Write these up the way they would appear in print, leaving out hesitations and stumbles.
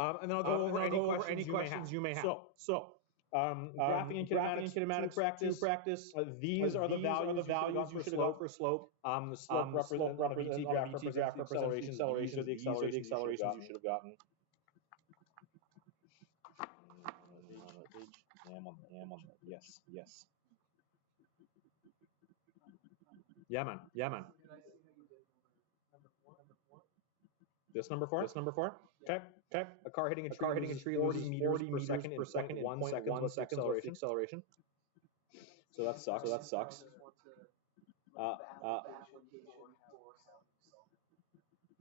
And then I'll go over any questions you may have. Graphing and kinematic practice. These are the values you should have got for slope. The slope represents on a VT graph represents the accelerations. These are the accelerations you should have gotten. Yes. Yeah, man. This number four. Okay. A car hitting a tree loses 40 meters per second in 1 second acceleration. So that sucks.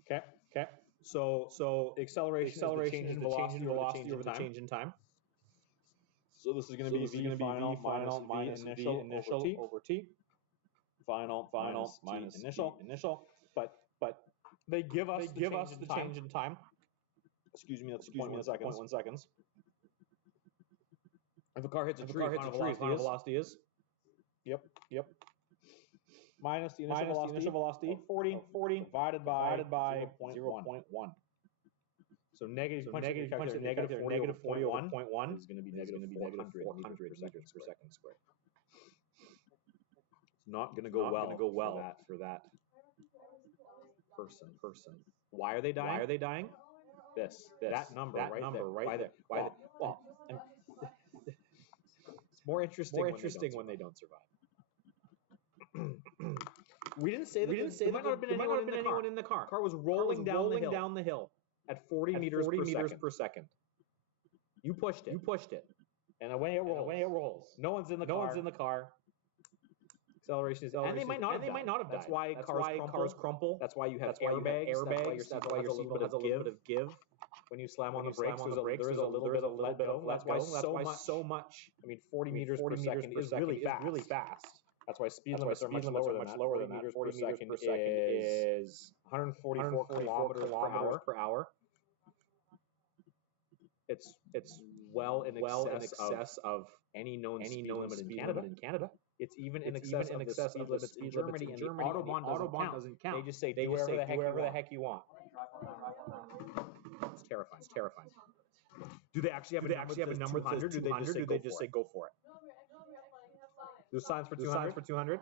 Okay. So acceleration is the change in velocity over the change in time. So this is going to be v final minus v initial over t. Final minus initial. But they give us the change in time. Excuse me, that's 0.1 seconds. If a car hits a tree, final velocity is? Yep. Minus the initial velocity, 40 divided by 0.1. So negative 40 over 0.1 is going to be negative 400 meters per second squared. It's not going to go well for that person. Why are they dying? That number right there. It's more interesting when they don't survive. We didn't say there might not have been anyone in the car. The car was rolling down the hill at 40 meters per second. You pushed it. And away it rolls. No one's in the car. Acceleration. And they might not have died. That's why cars crumple. That's why you have airbags. That's why your seatbelt has a little bit of give. When you slam on the brakes, there is a little bit of let go. That's why so much. I mean, 40 meters per second is really fast. That's why speed limits are much lower than that. 40 meters per second is 144 kilometers per hour. It's well in excess of any known speed limit in Canada. It's even in excess of the speed limits in Germany. And the Autobahn doesn't count. They just say do whatever the heck you want. It's terrifying. Do they actually have a number 200? Do they just say go for it? There's signs for 200.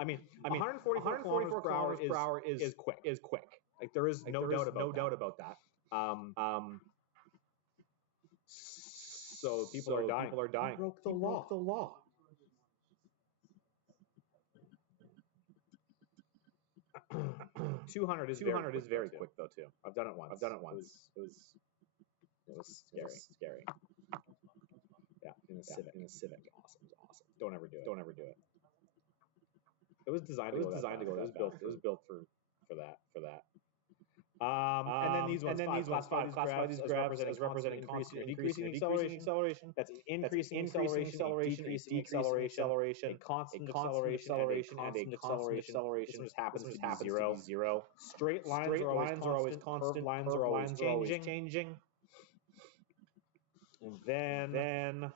I mean, 144 kilometers per hour is quick. Like there is no doubt about that. So people are dying. You broke the law. $200 is very quick though too. I've done it once. It was scary. Yeah, in a Civic. Awesome. Don't ever do it. It was designed to go that. It was built for that. And then these ones, classify these graphs as representing increasing or decreasing acceleration. That's increasing acceleration, decreasing acceleration, a constant acceleration, and a constant acceleration. This happens to be zero. Straight lines are always constant. Curved lines are always changing. And then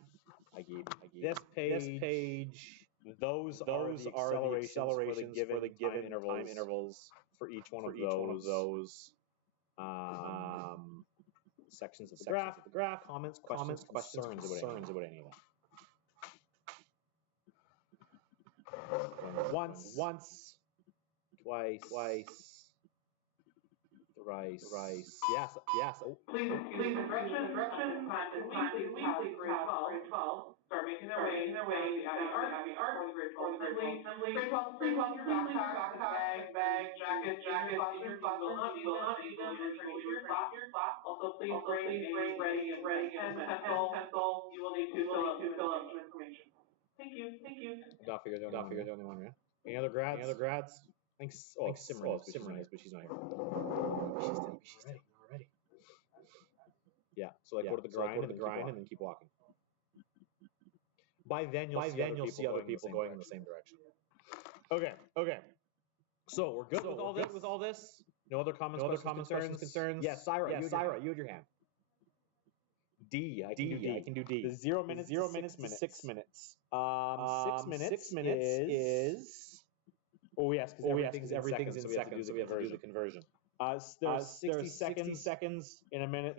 I gave this page. Those are the accelerations for the given time intervals for each one of those sections of the graph. Comments, questions, concerns about any of that. Once, twice. Thrice. Yes. Oh. Please, direction. Weekly grade 12. Start making their way Abbey Art, grade 12 assembly. Grade 12, your backpack, bag, jacket, in your classroom. You will not use them for your class. Also, please bring ready pen, pencil. You will need to fill out some information. Thank you. Duffy, you're the only one, right? Any other grads? I think Simran is, but she's not here. She's already. Yeah, so go to the grind and then keep walking. By then you'll see other people going in the same direction. Okay. So we're good with all this. No other comments, concerns. Yes, Syra, you had your hand. I can do D. The 0 minutes, 6 minutes. 6 minutes is. Oh yes, because everything's in seconds, so we have to do the conversion. There's 60 seconds in a minute.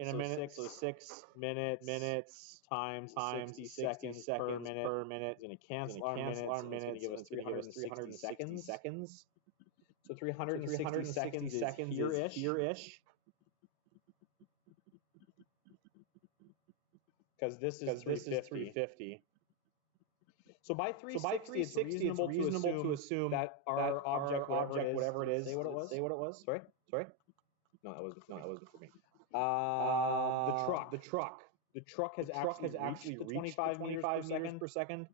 So 6 minutes times 60 seconds per minute. It's going to cancel our minutes. It's going to give us 360 seconds. So 360 seconds is here-ish. Because this is 350. So by 360, it's reasonable to assume that our object, whatever it is, say what it was. Sorry. No, that wasn't for me. The truck has actually reached 25 meters per second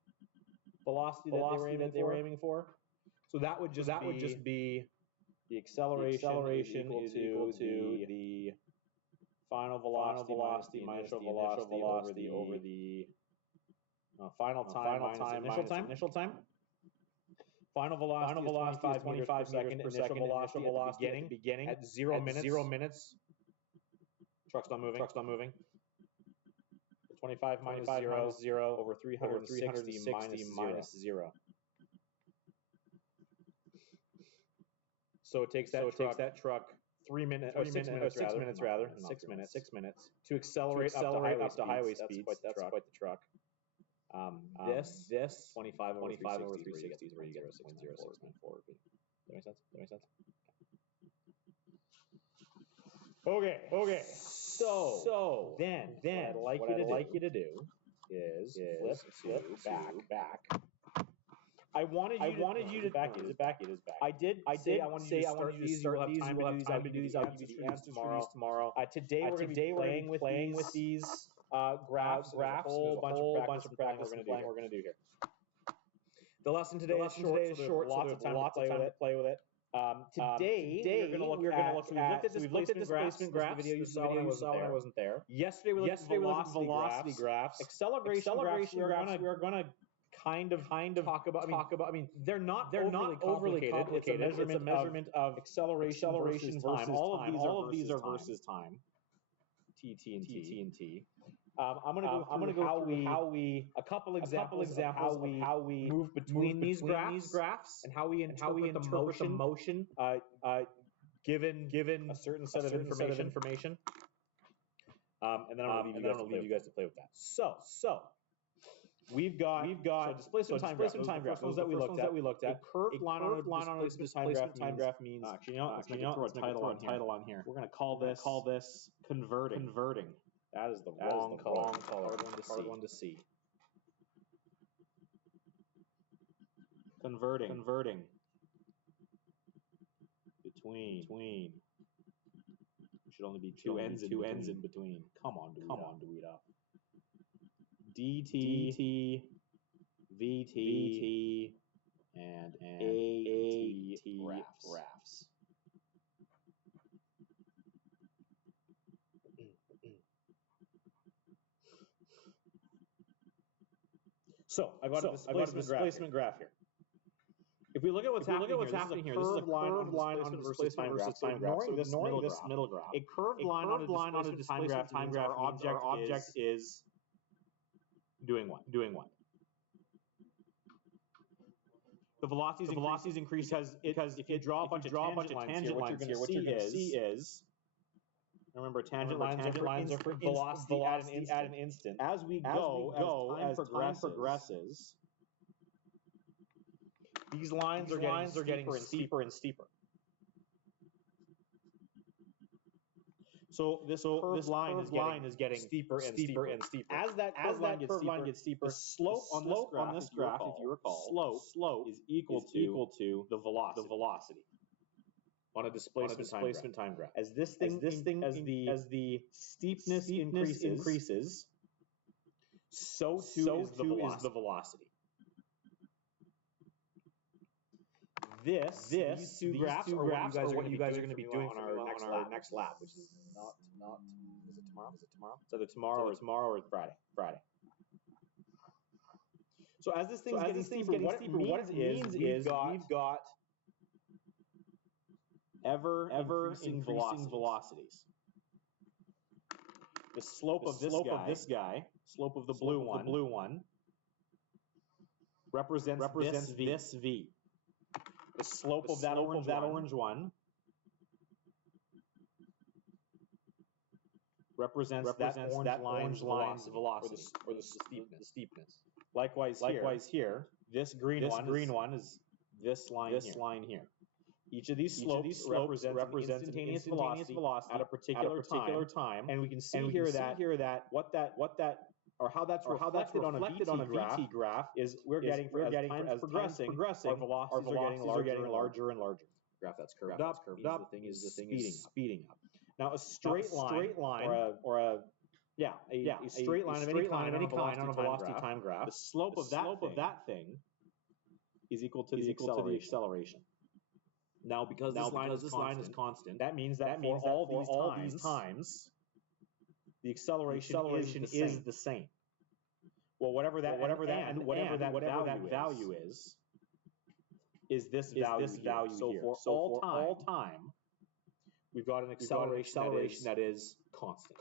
velocity that they were aiming for. So that would just be the acceleration is equal to the final velocity minus the initial velocity over the final time minus initial time. Final velocity is 25 meters per second. Initial velocity at the beginning at 0 minutes. Truck's not moving. 25 minus 0 over 360 minus 0. So it takes that truck 6 minutes to accelerate up to highway speeds. That's quite the truck. This 25 over 360 is where you get 0.0694 would be. Does that make sense? Okay. So then what I'd like you to do is flip back. I wanted you to back. It is back. I did say I wanted you to start these. You'll have time to do these. I'll give you the answers tomorrow. Today we're going to be playing with these graphs. A whole bunch of practice we're going to do here. The lesson today is short, so there's lots of time to play with it. Today we're going to look. We've looked at displacement graphs. The video you saw when I wasn't there. Yesterday we looked at velocity graphs. Acceleration graphs. We're going to kind of talk about. I mean, they're not overly complicated. It's a measurement of acceleration versus time. All of these are versus time. T and T. I'm going to go through how we a couple examples of how we move between these graphs and how we interpret the motion given a certain set of information. And then I'm going to leave you guys to play with that. So we've got displacement time graph. Those that we looked at. A curved line on a displacement time graph means. Actually, let's throw a title on here. We're going to call this converting. That is the wrong color. Hard one to see. Converting. Between. Should only be two ends in between. Come on, do it up. DT, VT, and AT graphs. So I've got a displacement graph here. If we look at what's happening here, this is a curved line on a displacement versus time graph. So ignoring this middle graph, a curved line on a displacement time graph, our object is doing what? The velocities increase because if you draw a bunch of tangent lines here, what you're going to see is. Remember, tangent lines are for velocity at an instant. As time progresses, these lines are getting steeper and steeper. So this line is getting steeper and steeper. As that curved line gets steeper, the slope on this graph, if you recall, slope is equal to the velocity. On a displacement time graph. As the steepness increases, so too is the velocity. These two graphs are what you guys are going to be doing on our next lab, which is not. Is it tomorrow? It's either tomorrow or Friday. So as this thing's getting steeper, what it means is we've got ever increasing velocities. The slope of this guy, slope of the blue one, represents this V. The slope of that orange one represents that orange line's velocity or the steepness. Likewise here, this green one is this line here. Each of these slopes represents instantaneous velocity at a particular time, and we can see here that what that or how that's reflected on a VT graph is we're getting as time's progressing, our velocities are getting larger and larger. Graph that's curved up. The thing is speeding up. Now a straight line or a straight line of any kind on a velocity time graph, the slope of that thing is equal to the acceleration. Now because this line is constant, that means that for all these times, the acceleration is the same. Well, whatever that value is this value so here. So for all time, we've got an acceleration that is constant.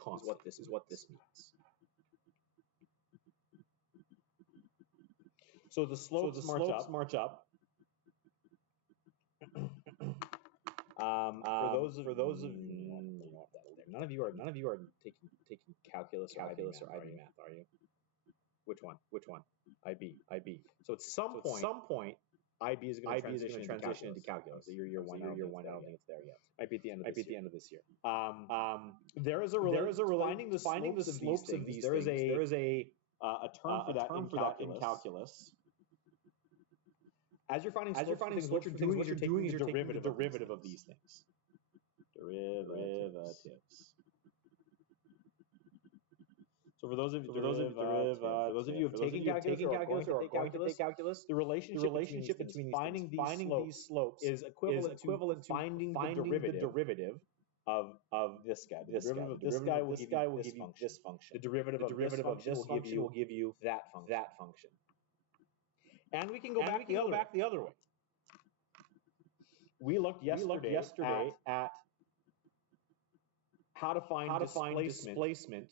Is what this means. So the slopes march up. For those of none of you are taking calculus or IB math, are you? Which one? IB. So at some point, IB is going to transition into calculus. So year one. I don't think it's there yet. Might be at the end of this year. There is a finding the slopes of these. There is a term for that in calculus. As you're finding slopes, what you're doing is you're taking the derivative of these things. Derivatives. So for those of you who have taken calculus or are going to take calculus, the relationship between finding these slopes is equivalent to finding the derivative of this guy. This guy will give you this function. The derivative of this function will give you that function. And we can go back the other way. We looked yesterday at how to find displacement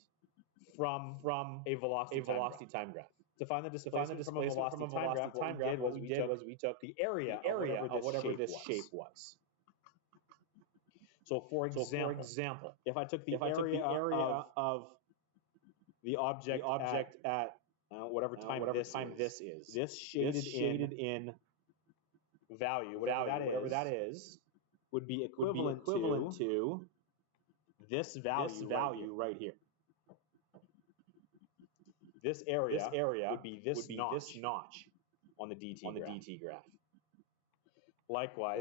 from a velocity time graph. To find the displacement from a velocity time graph, what we did was we took the area of whatever this shape was. So for example, if I took the area of the object at whatever time this is, this shaded in value, whatever that is, would be equivalent to this value right here. This area would be this notch on the DT graph. Likewise,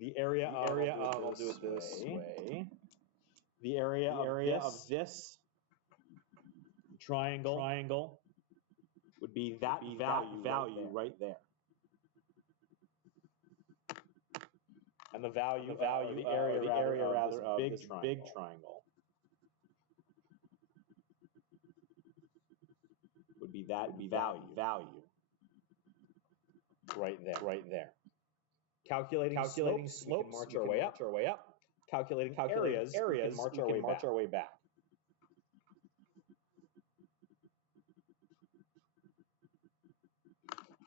the area I'll do it this way. The area of this triangle would be that value right there. And the area of this big triangle would be that value right there. Calculating slopes, we can march our way up. Calculating areas, we can march our way back.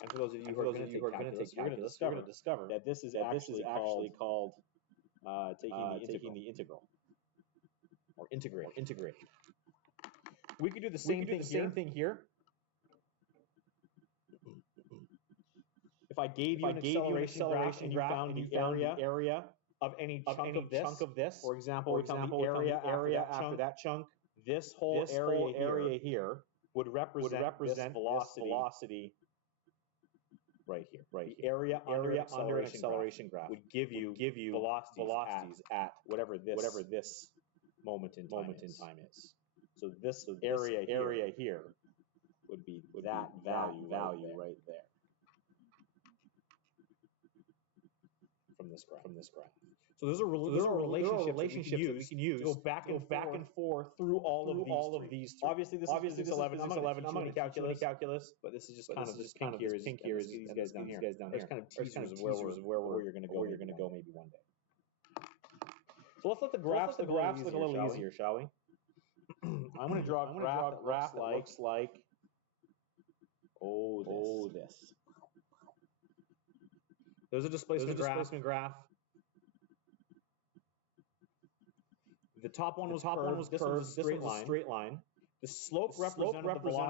And for those of you who are going to take calculus, you're going to discover that this is actually called taking the integral or integrating. We could do the same thing here. If I gave you an acceleration graph and you found the area of any chunk of this, for example, we found the area after that chunk, this whole area here would represent this velocity right here. The area under an acceleration graph would give you velocities at whatever this moment in time is. So this area here would be that value right there. From this graph. So there's a relationship that we can use to go back and forth through all of these. Obviously, this is physics 11. I'm going to calculus, but this is just kind of pink here is these guys down here. There's kind of teasers of where you're going to go maybe one day. So let's let the graphs look a little easier, shall we? I'm going to draw a graph that looks like this. There's a displacement graph. The top one was curved. This curved. was a straight line. The slope represented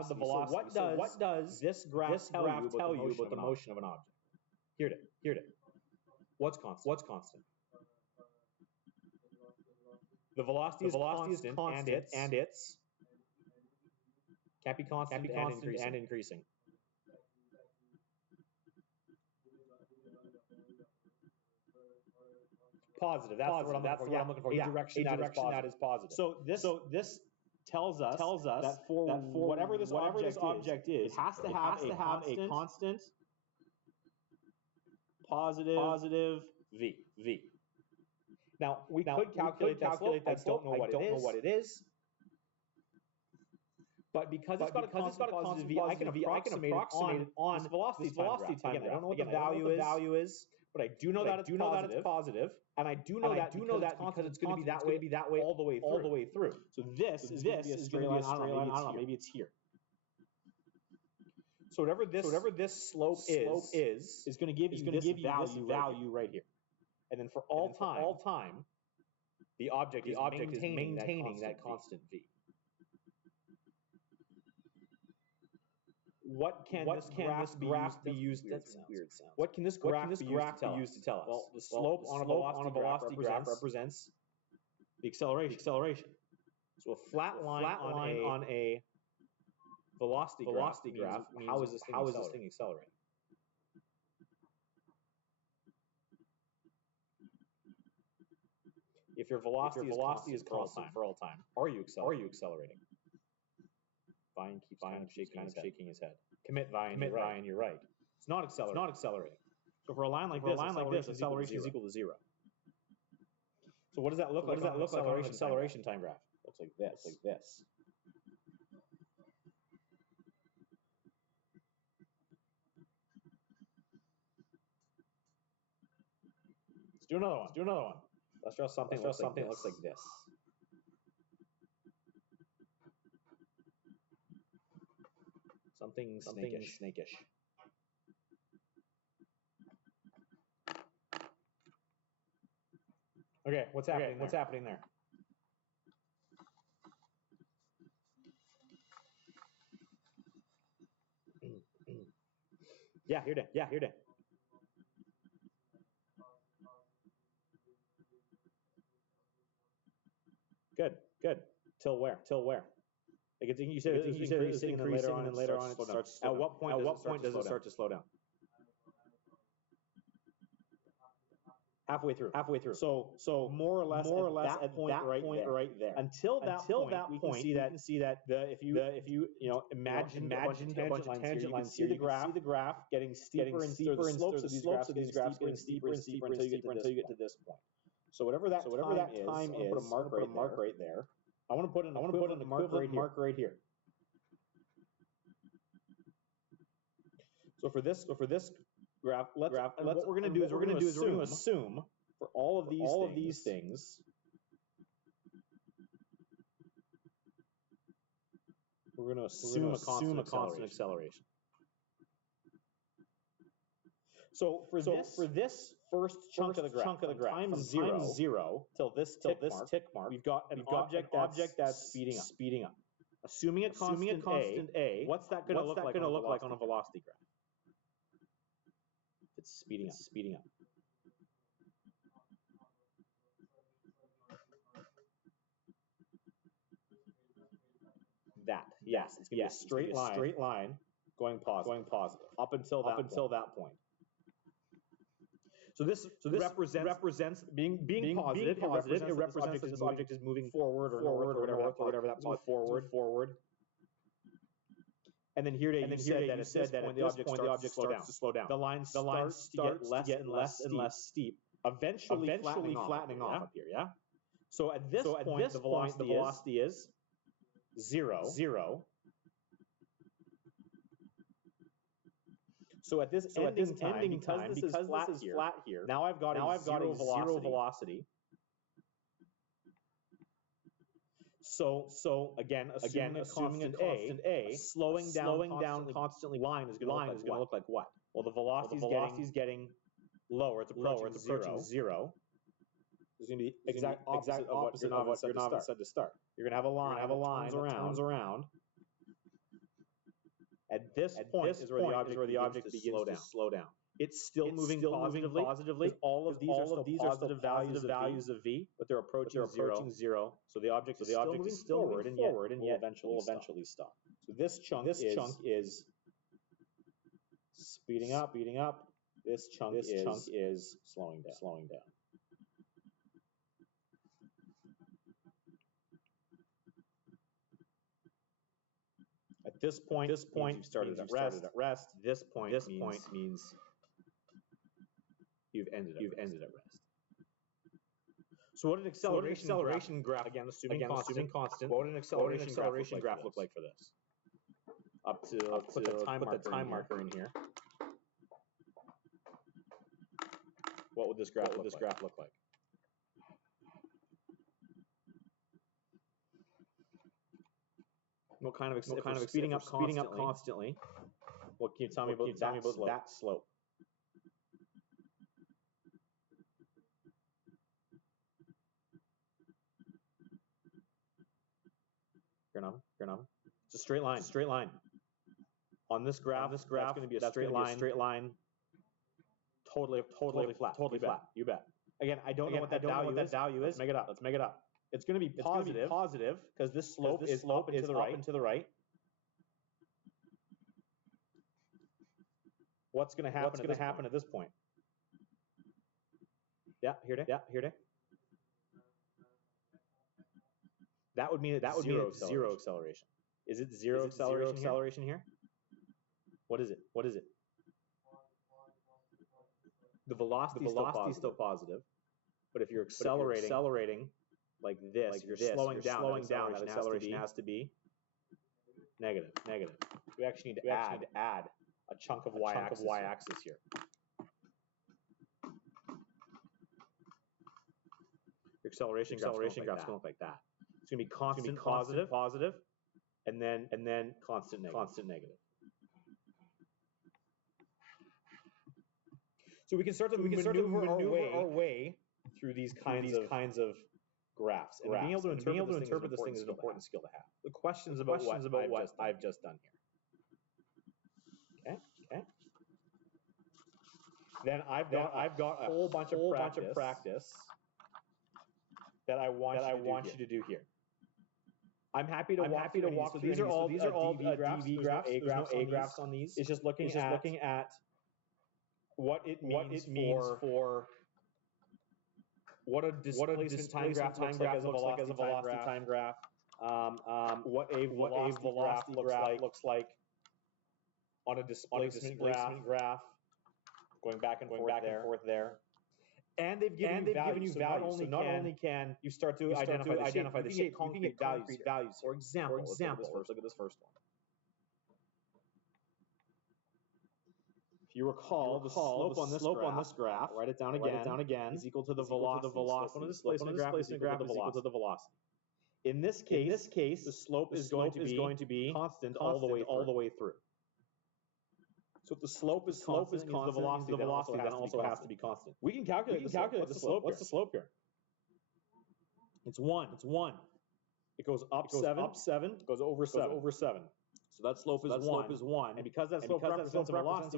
the velocity. So what does this graph tell you about the motion of an object? Here it is. What's constant? The velocity is constant, and it's can't be constant and increasing. Positive. That's what I'm looking for. A Yeah. direction that is positive. So this tells us that for whatever this object is, it has to have a constant positive v. Now we could calculate that slope. I don't know what it is. But because it's got a constant v, I can approximate it on this velocity time graph. Again, I don't know what the value is, but I do know that it's positive, and I do know that because it's going to be that way all the way through. So this is going to be a straight line. I don't know, maybe it's here. So whatever this slope is going to give you this value right here. And then for all time, the object is maintaining that constant v. What can this graph be used? That's weird sound. What can this graph be used to tell us? Well, the slope on a velocity graph represents the acceleration. So a flat line on a velocity graph. How is this thing accelerating? If your velocity is constant for all time, are you accelerating? Vine keeps kind of shaking his head. Commit Vine, you're right. It's not accelerating. So for a line like this, acceleration is equal to 0. So what does that look like on an acceleration time graph? Looks like this. Let's do another one. Let's draw something that looks like this. Something snakish. Okay, what's happening there? Yeah, here it is. Good. Till where? Like you said it's increasing, and then later on it starts to slow down. At what point does it start to slow down? Halfway through. So more or less at that point right there. Until that point, we can see that if you imagine a bunch of tangent lines here, you can see the graph getting steeper and steeper, and slopes of these graphs getting steeper and steeper until you get to this point. So whatever that time is, put a mark right there. I want to put a mark right here. So for this graph, what we're going to do is assume for all of these things, we're going to assume a constant acceleration. So for this first chunk of the graph, time 0 till this tick mark, we've got an object that's speeding up. Assuming a constant a, what's that going to look like on a velocity graph? It's speeding up. Yes, it's going to be a straight line going positive up until that point. So this represents being positive. It represents that this object is moving forward or north or whatever that means. Forward. And then here you said that at this point the object starts to slow down. The line starts to get less and less steep, eventually flattening off up here. Yeah. So at this point the velocity is 0. So at this ending time, because this is flat here, now I've got a zero velocity. So again, assuming a constant a, slowing down constantly line is going to look like what? Well, the velocity is getting lower. It's approaching 0. is going to be exact opposite of what your novice said to start. You're going to have a line that turns around. At this point is where the object begins to slow down. It's still moving positively. All of these are still positive values of v, but they're approaching zero. So the object is still moving forward, and yet will eventually stop. So this chunk is speeding up. This chunk is slowing down. At this point, you've started at rest. This point means you've ended at rest. So what an acceleration graph, again, assuming constant, what an acceleration graph look like for this? Put the time marker in here. What would this graph look like? What kind of speeding up constantly? What can you tell me about that slope? Fair enough. It's a straight line. On this graph, that's going to be a straight line. Totally flat. You bet. Again, I don't know what that value is. Let's make it up. It's going to be positive because this slope is up and to the right. What's going to happen at this point? Yeah, here it. That would mean it's zero acceleration. Is it zero acceleration here? What is it? The velocity is still positive, but if you're accelerating like this, like you're slowing down, that acceleration has to be negative. We actually need to add a chunk of y-axis here. Your acceleration graph's going to look like that. It's going to be constant positive, and then constant negative. So we can start to maneuver our way through these kinds of graphs. And being able to interpret this thing is an important skill to have. The questions about what I've just done here. Okay. Then I've got a whole bunch of practice that I want you to do here. I'm happy to walk through. So these are all DV graphs. There's no A graphs on these. It's just looking at what it means for what a displacement time graph looks like as a velocity time graph. What a velocity graph looks like on a displacement graph. Going back and forth there. And they've given you values. So not only can you start to identify the shape, you can get concrete values. For example, look at this first one. If you recall, the slope on this graph, write it down again, is equal to the velocity. Slope on a displacement graph is equal to the velocity. In this case, the slope is going to be constant all the way through. So if the slope is constant, the velocity then also has to be constant. We can calculate the slope. What's the slope here? It's 1. It goes up 7, goes over 7. So that slope is 1. And because that slope represents a velocity,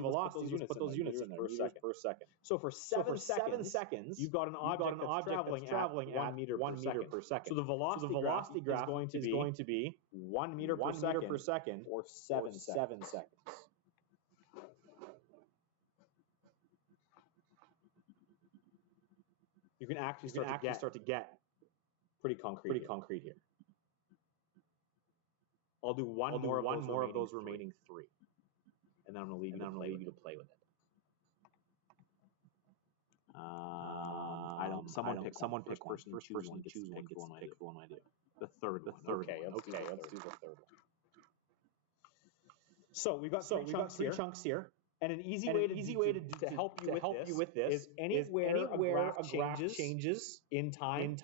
let's put those units in there for a second. So for 7 seconds, you've got an object that's traveling at 1 meter per second. So the velocity graph is going to be 1 meter per second or 7 seconds. You can actually start to get pretty concrete here. I'll do one more of those remaining 3, and then I'm going to leave you to play with it. Someone pick one. First person to choose one gets to pick the one I do. The third one. Okay, let's do the third one. So we've got 3 chunks here. And an easy way to help you with this is anywhere a graph changes in time,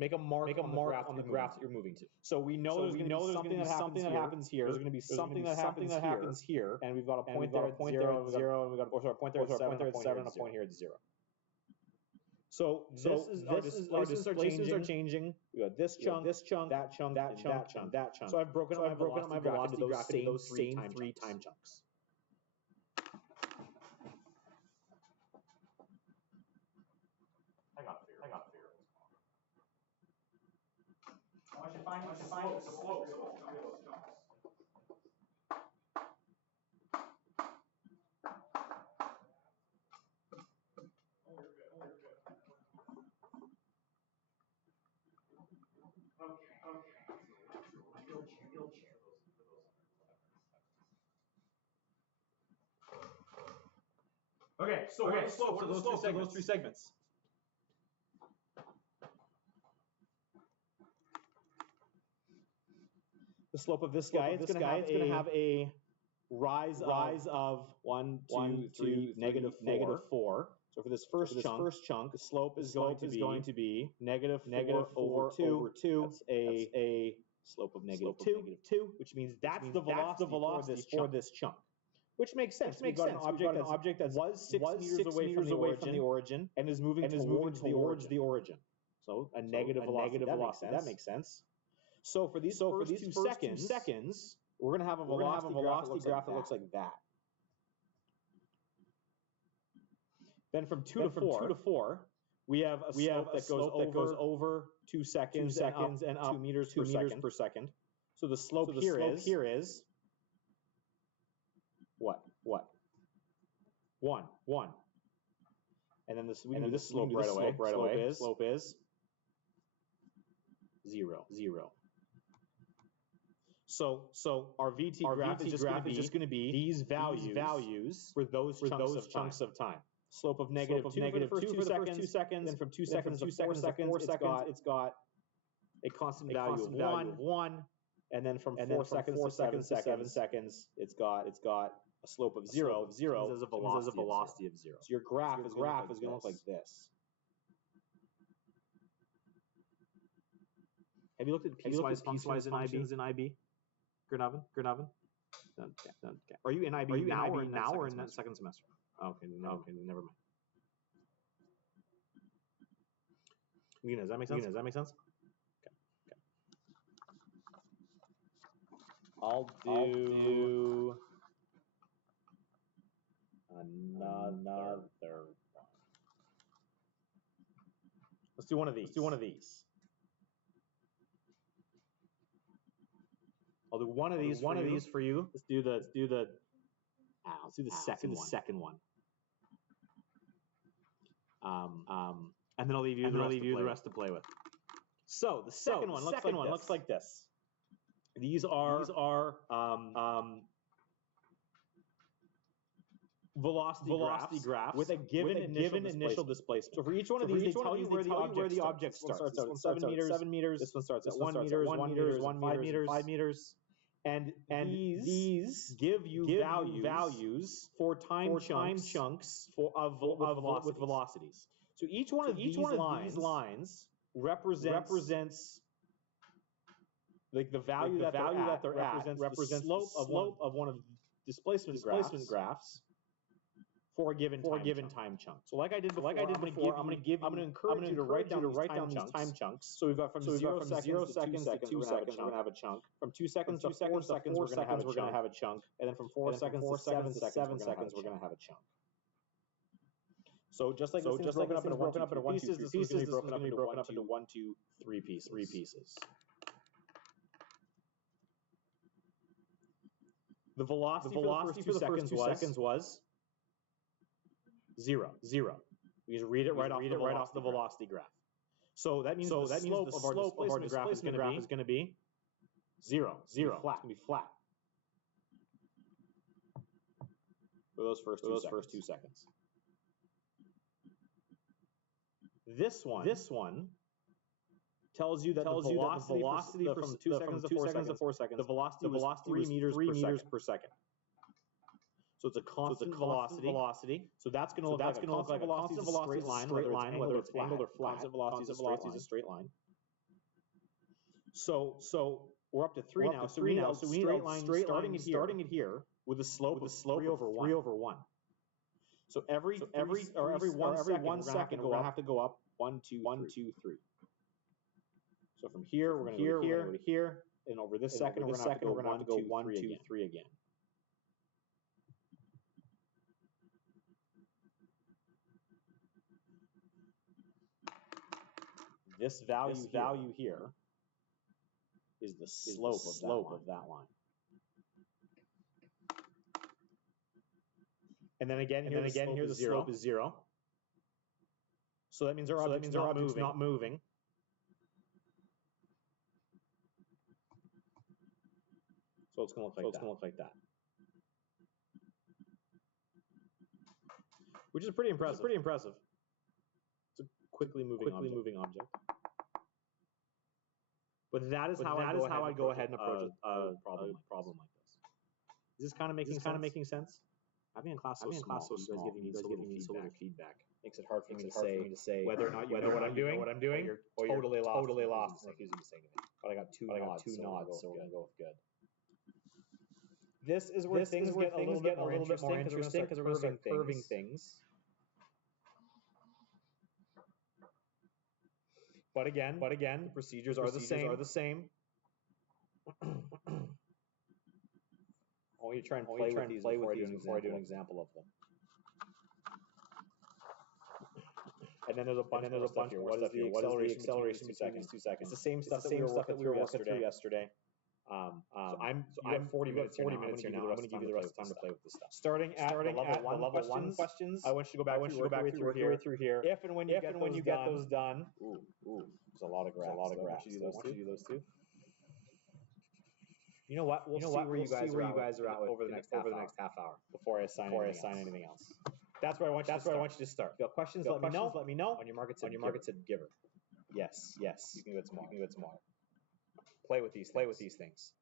make a mark on the graph that you're moving to. So we know there's going to be something that happens here. There's going to be something that happens here, and we've got a point there at 0, and we've got a point there at 7, and a point here at 0. So our displaces are changing. We got this chunk, that chunk, that chunk, and that chunk. So I've broken up my velocity graph into those same three time chunks. I got fear. I want you to find the slope. Okay, so what are the slopes of those three segments? The slope of this guy, it's going to have a rise of 1, 2, 3, negative 4. So for this first chunk, the slope is going to be negative 4 over 2. That's a slope of negative 2, which means that's the velocity for this chunk. Which makes sense. We've got an object that was 6 meters away from the origin and is moving towards the origin. So a negative velocity. That makes sense. So for these first 2 seconds, we're going to have a velocity graph that looks like that. Then from 2 to 4, we have a slope that goes over 2 seconds and up 2 meters per second. So the slope here is what? 1. And then we can do this slope right away. Slope is 0. So our VT graph is just going to be these values for those chunks of time. Slope of negative 2 for the first 2 seconds, then from 2 seconds to 4 seconds, it's got a constant value of 1, and then from 4 seconds to 7 seconds, it's got a slope of 0. As a velocity of 0. So your graph is going to look like this. Have you looked at piecewise functions in IB? Gurnavan? Okay. Are you in IB now or in that second semester? Okay, never mind. Lena, does that make sense? Okay. I'll do another one. Let's do one of these. I'll do one of these for you. Let's do the second one. And then I'll leave you the rest to play with. So the second one looks like this. These are velocity graphs with a given initial displacement. So for each one of these, they tell you where the object starts. This one starts at 7 meters. This one starts at 1 meter, 5 meters. And these give you values for time chunks with velocities. So each one of these lines represents like the value that they're at represents the slope of one of displacement graphs for a given time chunk. So like I did before, I'm going to encourage you to write down these time chunks. So we've got from 0 seconds to 2 seconds, we're going to have a chunk. From 2 seconds to 4 seconds, we're going to have a chunk. And then from 4 seconds to 7 seconds, we're going to have a chunk. So just like this is broken up into 1, 2, 3 pieces, this is going to be broken up into 1, 2, 3 pieces. The velocity for the first 2 seconds was 0. We just read it right off the velocity graph. So that means the slope of our displacement graph is going to be 0. It's going to be flat. For those first 2 seconds. This one tells you that the velocity from 2 seconds to 4 seconds, the velocity was 3 meters per second. So it's a constant velocity. So that's going to look like a constant velocity, straight line, whether it's angled or flat. Constant velocity is a straight line. So we're up to 3 now. So we need a straight line starting it here with a slope of 3 over 1. So every 1 second we're going to have to go up 1, 2, 3. So from here, we're going to go to here, and over this second, we're going to have to go 1, 2, 3 again. This value here is the slope of that line. And then again, here the slope is 0. So that means our object's not moving. So it's going to look like that. Which is pretty impressive. It's a quickly moving object. But that is how I go ahead and approach a problem like this. Is this kind of making sense? Having a class so small, you guys giving me so little feedback makes it hard for me to say whether or not you know what I'm doing, or you're totally lost and refusing to say anything. But I got two nods, so we're gonna go with good. This is where things get a little bit more interesting because we're going to start curving things. But again, the procedures are the same. I want you to try and play with these before I do an example of them. And then there's a bunch more stuff here. What is the acceleration between these 2 seconds? It's the same stuff that we were working through yesterday. So I'm 40 minutes here now. I'm going to give you the rest of the time to play with this stuff. Starting at the level 1 questions, I want you to go back through here. If and when you get those done. Ooh, there's a lot of graphs. I want you to do those two. You know what? We'll see where you guys are at over the next half hour before I assign anything else. That's where I want you to start. If you have questions, let me know. On your market said giver. Yes. You can do it tomorrow. Play with these things.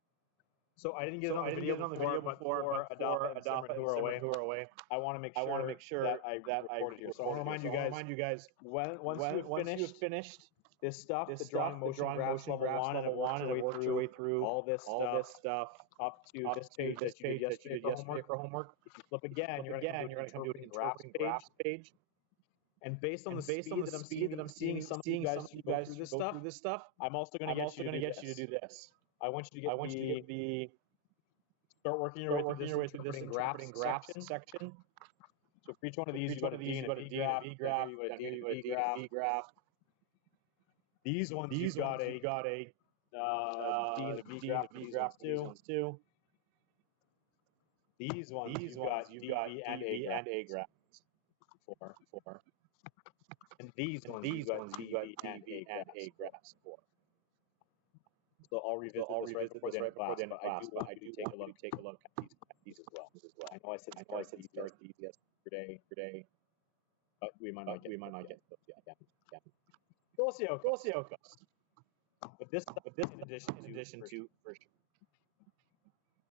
So I didn't get it on the video before Adolph who are away. I want to make sure that I recorded here. So I want to remind you guys once you've finished this stuff, the drawing motion graphs level 1, and worked your way through all this stuff up to this page that you did yesterday for homework. If you flip again, you're going to come to a graphs page. And based on the speed that I'm seeing some of you guys go through this stuff, I'm also going to get you to do this. I want you to start working your way through this graphs section. So for each one of these, you go to D and a V graph, you go to D and a V graph. These ones, you got a D and a V graph too. These ones, you've got D and A graphs for. And these ones, you've got D and A graphs for. So I'll revisit this before the end of class, but I do take a look at these as well. I know I said start these yesterday, but we might not get those yet. We'll see how it goes. But this in addition to for sure.